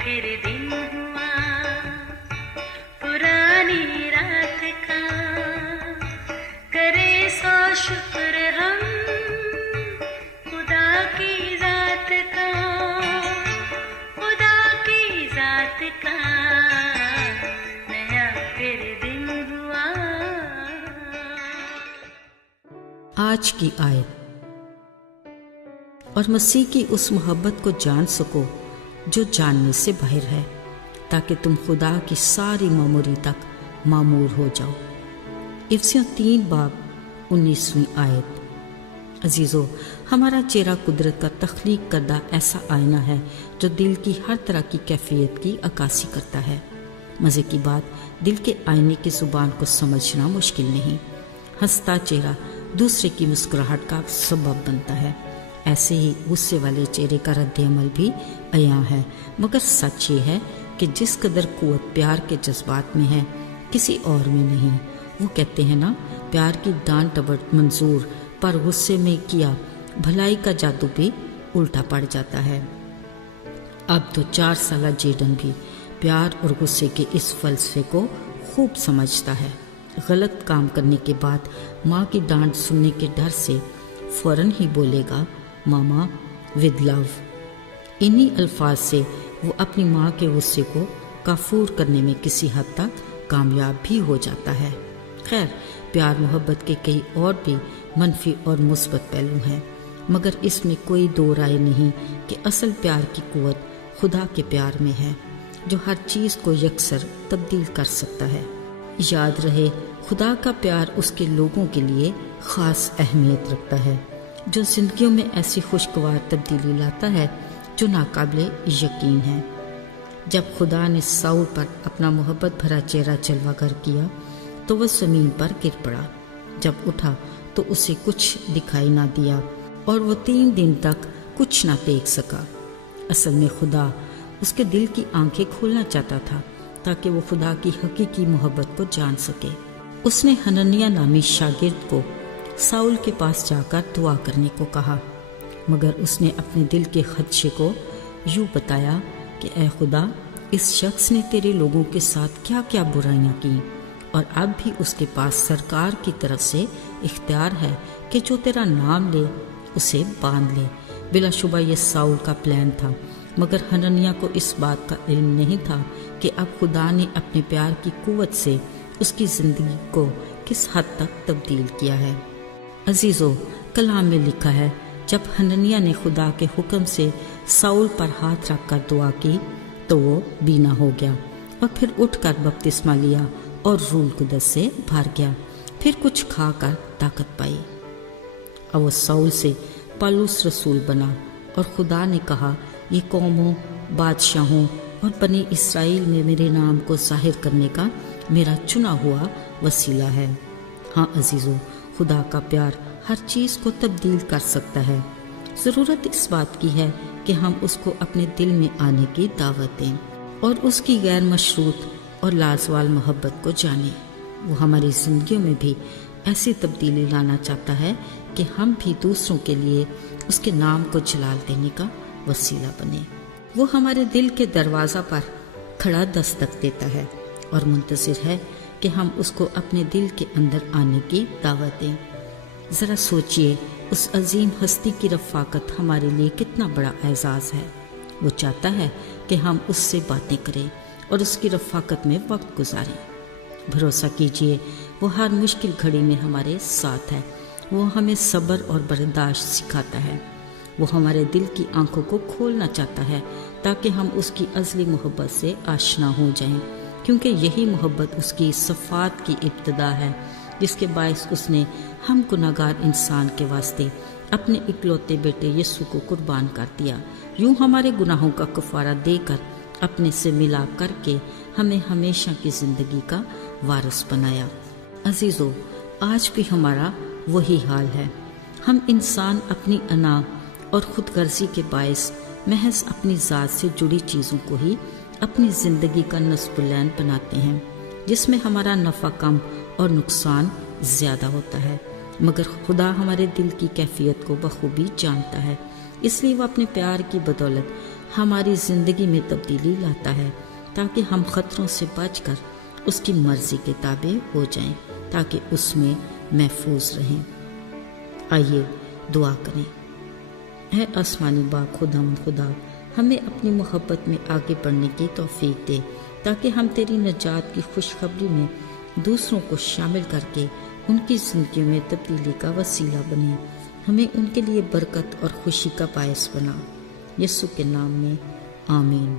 پھر دن ہوا پرانی رات کا، کرے سو شکر ہم خدا کی ذات کا، خدا کی ذات کا نیا پھر دن ہوا۔ آج کی آیت، اور مسیح کی اس محبت کو جان سکو جو جاننے سے باہر ہے، تاکہ تم خدا کی ساری معموری تک معمور ہو جاؤ۔ افسیوں 3 باب 19ویں آیت۔ عزیزو، ہمارا چہرہ قدرت کا تخلیق کردہ ایسا آئینہ ہے جو دل کی ہر طرح کی کیفیت کی عکاسی کرتا ہے۔ مزے کی بات، دل کے آئینے کی زبان کو سمجھنا مشکل نہیں۔ ہنستا چہرہ دوسرے کی مسکراہٹ کا سبب بنتا ہے، ایسے ہی غصے والے چہرے کا رد عمل بھی عیاں ہے، مگر سچ یہ ہے کہ جس قدر قوت پیار کے جذبات میں ہے کسی اور میں نہیں۔ وہ کہتے ہیں نا، پیار کی ڈانٹ ڈپٹ منظور، پر غصے میں کیا بھلائی کا جادو بھی الٹا پڑ جاتا ہے۔ اب تو 4 سالہ جیڈن بھی پیار اور غصے کے اس فلسفے کو خوب سمجھتا ہے۔ غلط کام کرنے کے بعد ماں کی ڈانٹ سننے کے ڈر سے فوراً ہی بولے گا، ماما ود لو۔ انہی الفاظ سے وہ اپنی ماں کے غصے کو کافور کرنے میں کسی حد تک کامیاب بھی ہو جاتا ہے۔ خیر، پیار محبت کے کئی اور بھی منفی اور مثبت پہلو ہیں، مگر اس میں کوئی دو رائے نہیں کہ اصل پیار کی قوت خدا کے پیار میں ہے، جو ہر چیز کو یکسر تبدیل کر سکتا ہے۔ یاد رہے، خدا کا پیار اس کے لوگوں کے لیے خاص اہمیت رکھتا ہے، جو زندگیوں میں ایسی خوشگوار تبدیلی لاتا ہے جو ناقابل یقین ہے۔ جب خدا نے ساؤل پر اپنا محبت بھرا چہرہ جلوہ گر کیا تو وہ زمین پر گر پڑا۔ جب اٹھا تو اسے کچھ دکھائی نہ دیا اور وہ 3 دن تک کچھ نہ دیکھ سکا۔ اصل میں خدا اس کے دل کی آنکھیں کھولنا چاہتا تھا تاکہ وہ خدا کی حقیقی محبت کو جان سکے۔ اس نے حنانیہ نامی شاگرد کو ساؤل کے پاس جا کر دعا کرنے کو کہا، مگر اس نے اپنے دل کے خدشے کو یوں بتایا کہ اے خدا، اس شخص نے تیرے لوگوں کے ساتھ کیا کیا برائیاں کی، اور اب بھی اس کے پاس سرکار کی طرف سے اختیار ہے کہ جو تیرا نام لے اسے باندھ لے۔ بلا شبہ یہ ساؤل کا پلان تھا، مگر حنانیہ کو اس بات کا علم نہیں تھا کہ اب خدا نے اپنے پیار کی قوت سے اس کی زندگی کو کس حد تک تبدیل کیا ہے۔ عزیزو، کلام میں لکھا ہے، جب حنانیہ نے خدا کے حکم سے ساؤل پر ہاتھ رکھ کر دعا کی تو وہ بینا ہو گیا، اور پھر اٹھ کر بپتسمہ لیا اور روح القدس سے بھر گیا، پھر کچھ کھا کر طاقت پائی۔ اور وہ ساؤل سے پالوس رسول بنا، اور خدا نے کہا، یہ قوموں، بادشاہوں اور بنی اسرائیل میں میرے نام کو ظاہر کرنے کا میرا چنا ہوا وسیلہ ہے۔ ہاں عزیزو، خدا کا پیار ہر چیز کو تبدیل کر سکتا ہے۔ ضرورت اس بات کی ہے کہ ہم اس کو اپنے دل میں آنے کی دعوت دیں اور اس کی غیر مشروط اور لازوال محبت کو جانیں۔ وہ ہماری زندگیوں میں بھی ایسی تبدیلی لانا چاہتا ہے کہ ہم بھی دوسروں کے لیے اس کے نام کو جلال دینے کا وسیلہ بنے۔ وہ ہمارے دل کے دروازہ پر کھڑا دستک دیتا ہے اور منتظر ہے کہ ہم اس کو اپنے دل کے اندر آنے کی دعوت دیں۔ ذرا سوچئے، اس عظیم ہستی کی رفاقت ہمارے لیے کتنا بڑا اعزاز ہے۔ وہ چاہتا ہے کہ ہم اس سے باتیں کریں اور اس کی رفاقت میں وقت گزاریں۔ بھروسہ کیجئے، وہ ہر مشکل گھڑی میں ہمارے ساتھ ہے۔ وہ ہمیں صبر اور برداشت سکھاتا ہے۔ وہ ہمارے دل کی آنکھوں کو کھولنا چاہتا ہے تاکہ ہم اس کی ازلی محبت سے آشنا ہو جائیں، کیونکہ یہی محبت اس کی صفات کی ابتدا ہے، جس کے باعث اس نے ہم گناہگار انسان کے واسطے اپنے اکلوتے بیٹے یسوع کو قربان کر دیا، یوں ہمارے گناہوں کا کفارہ دے کر اپنے سے ملا کر کے ہمیں ہمیشہ کی زندگی کا وارث بنایا۔ عزیزو، آج بھی ہمارا وہی حال ہے۔ ہم انسان اپنی انا اور خود غرضی کے باعث محض اپنی ذات سے جڑی چیزوں کو ہی اپنی زندگی کا نصب العین بناتے ہیں، جس میں ہمارا نفع کم اور نقصان زیادہ ہوتا ہے، مگر خدا ہمارے دل کی کیفیت کو بخوبی جانتا ہے، اس لیے وہ اپنے پیار کی بدولت ہماری زندگی میں تبدیلی لاتا ہے تاکہ ہم خطروں سے بچ کر اس کی مرضی کے تابع ہو جائیں، تاکہ اس میں محفوظ رہیں۔ آئیے دعا کریں۔ اے آسمانی باپ خدا ہمیں اپنی محبت میں آگے بڑھنے کی توفیق دے، تاکہ ہم تیری نجات کی خوشخبری میں دوسروں کو شامل کر کے ان کی زندگیوں میں تبدیلی کا وسیلہ بنیں۔ ہمیں ان کے لیے برکت اور خوشی کا باعث بنا، یسوع کے نام میں آمین۔